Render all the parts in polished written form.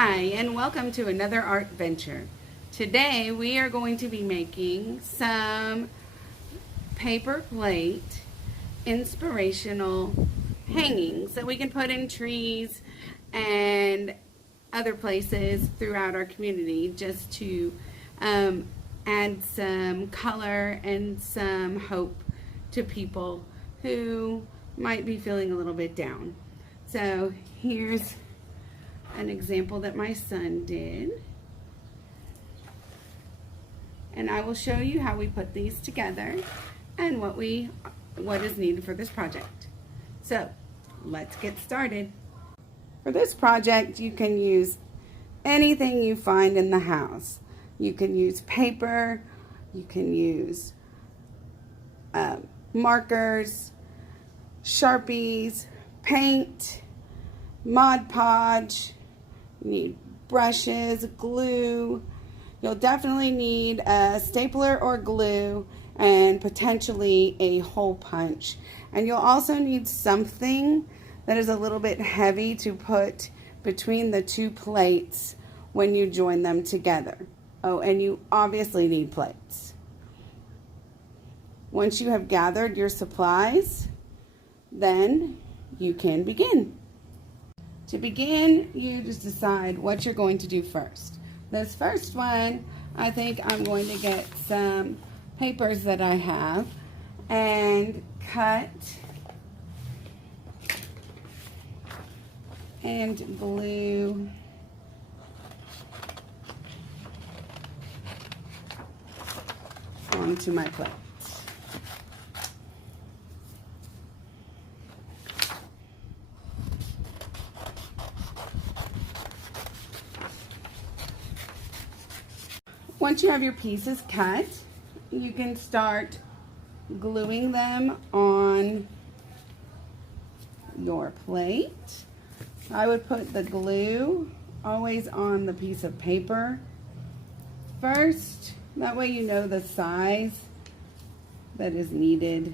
Hi, and welcome to another art venture. Today we are going to be making some paper plate inspirational hangings that we can put in trees and other places throughout our community just to add some color and some hope to people who might be feeling a little bit down. So here's an example that my son did, and I will show you how we put these together and what is needed for this project. So let's get started. For this project, you can use anything you find in the house. You can use paper, you can use markers, Sharpies, paint, Mod Podge. You need brushes, glue. You'll definitely need a stapler or glue and potentially a hole punch. And you'll also need something that is a little bit heavy to put between the two plates when you join them together. Oh, and you obviously need plates. Once you have gathered your supplies, then you can begin. To begin, you just decide what you're going to do first. This first one, I think I'm going to get some papers that I have and cut and glue onto my plate. Once you have your pieces cut, you can start gluing them on your plate. I would put the glue always on the piece of paper first. That way you know the size that is needed.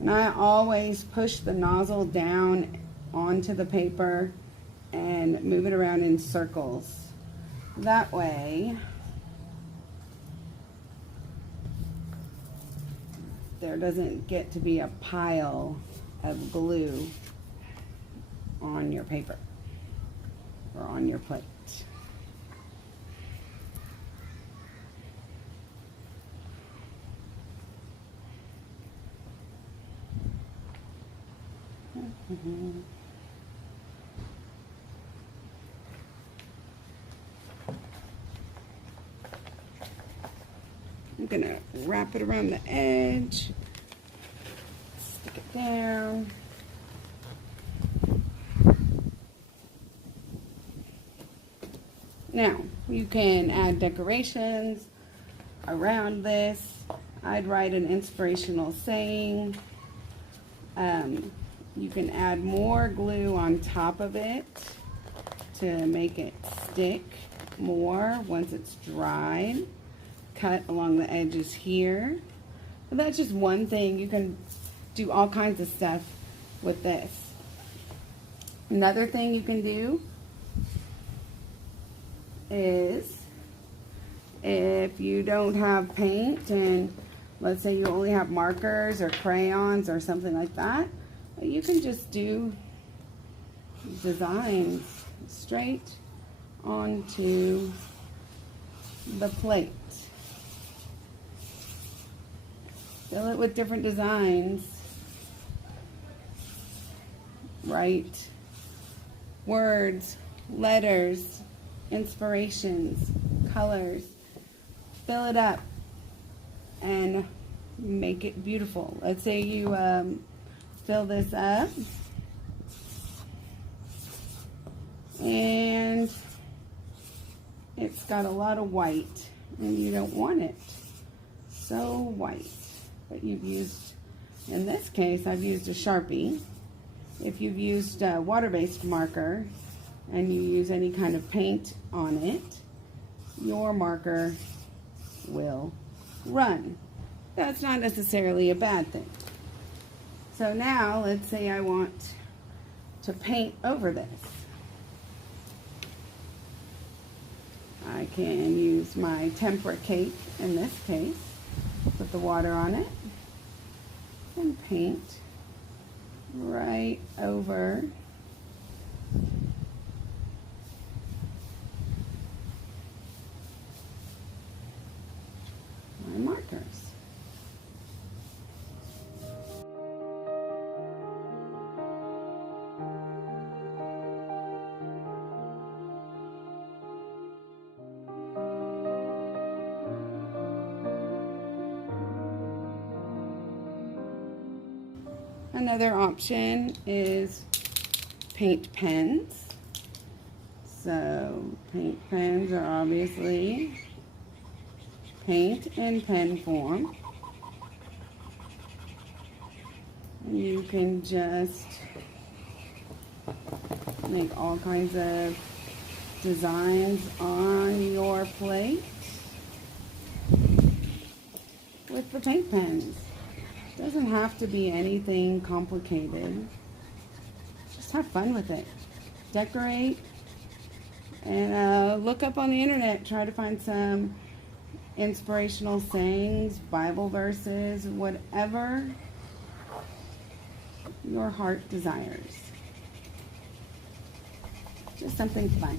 And I always push the nozzle down onto the paper and move it around in circles. That way, there doesn't get to be a pile of glue on your paper or on your plate. I'm gonna wrap it around the edge, stick it down. Now, you can add decorations around this. I'd write an inspirational saying. You can add more glue on top of it to make it stick more once it's dried. Cut along the edges here. But that's just one thing. You can do all kinds of stuff with this. Another thing you can do is if you don't have paint and let's say you only have markers or crayons or something like that, you can just do designs straight onto the plate. Fill it with different designs. Write words, letters, inspirations, colors. Fill it up and make it beautiful. Let's say you fill this up and it's got a lot of white and you don't want it so white, but you've used, in this case I've used a Sharpie. If you've used a water-based marker, and you use any kind of paint on it, your marker will run. That's not necessarily a bad thing. So now let's say I want to paint over this. I can use my tempera cake in this case, put the water on it, and paint right over my markers. Another option is paint pens. So paint pens are obviously paint in pen form. And you can just make all kinds of designs on your plate with the paint pens. Doesn't have to be anything complicated. Just have fun with it. Decorate and look up on the internet. Try to find some inspirational sayings, Bible verses, whatever your heart desires. Just something fun.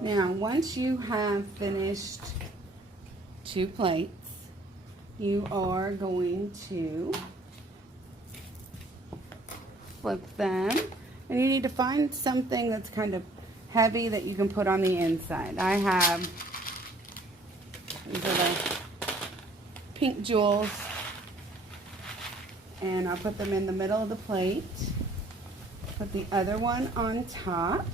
Now, once you have finished 2 plates, you are going to flip them, and you need to find something that's kind of heavy that you can put on the inside. I have, these are the pink jewels, and I'll put them in the middle of the plate. Put the other one on top.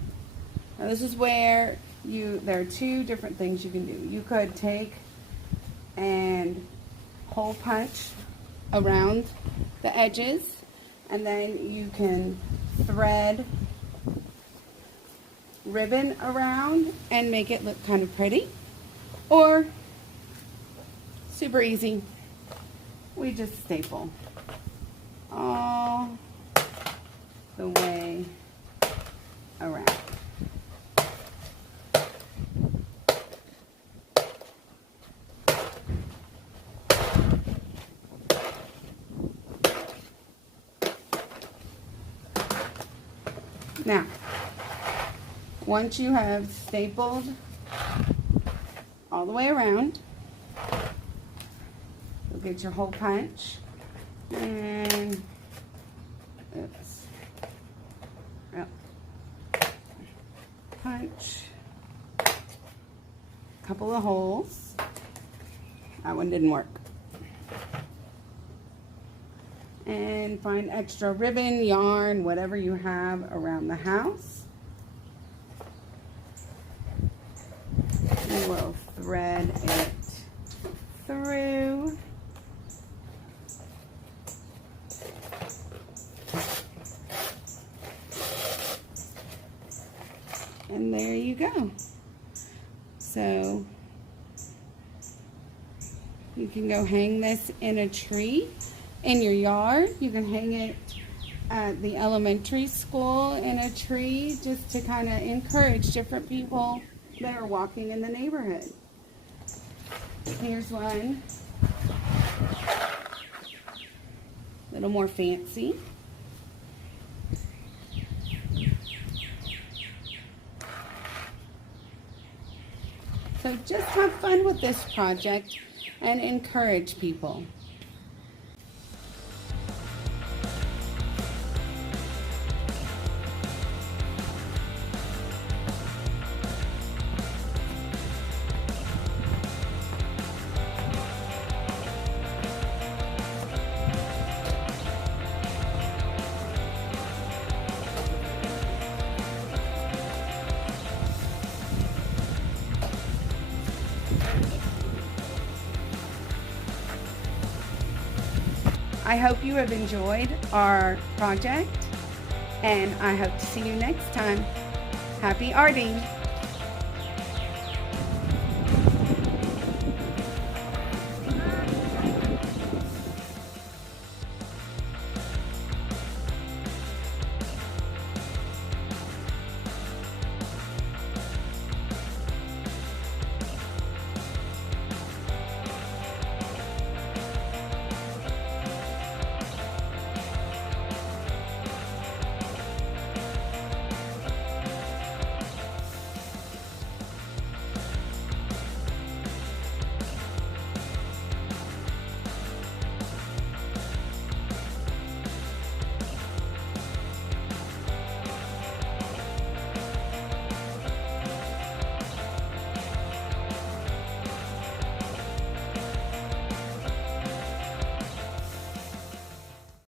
Now this is where there are 2 different things you can do. You could take and hole punch around the edges, and then you can thread ribbon around and make it look kind of pretty. Or, super easy, we just staple all the way around. Now, once you have stapled all the way around, you'll get your hole punch and punch a couple of holes. That one didn't work. And find extra ribbon, yarn, whatever you have around the house. You will thread it through. And there you go. So you can go hang this in a tree in your yard. You can hang it at the elementary school in a tree, just to kind of encourage different people that are walking in the neighborhood. Here's one, a little more fancy. So just have fun with this project and encourage people. I hope you have enjoyed our project, and I hope to see you next time. Happy arting!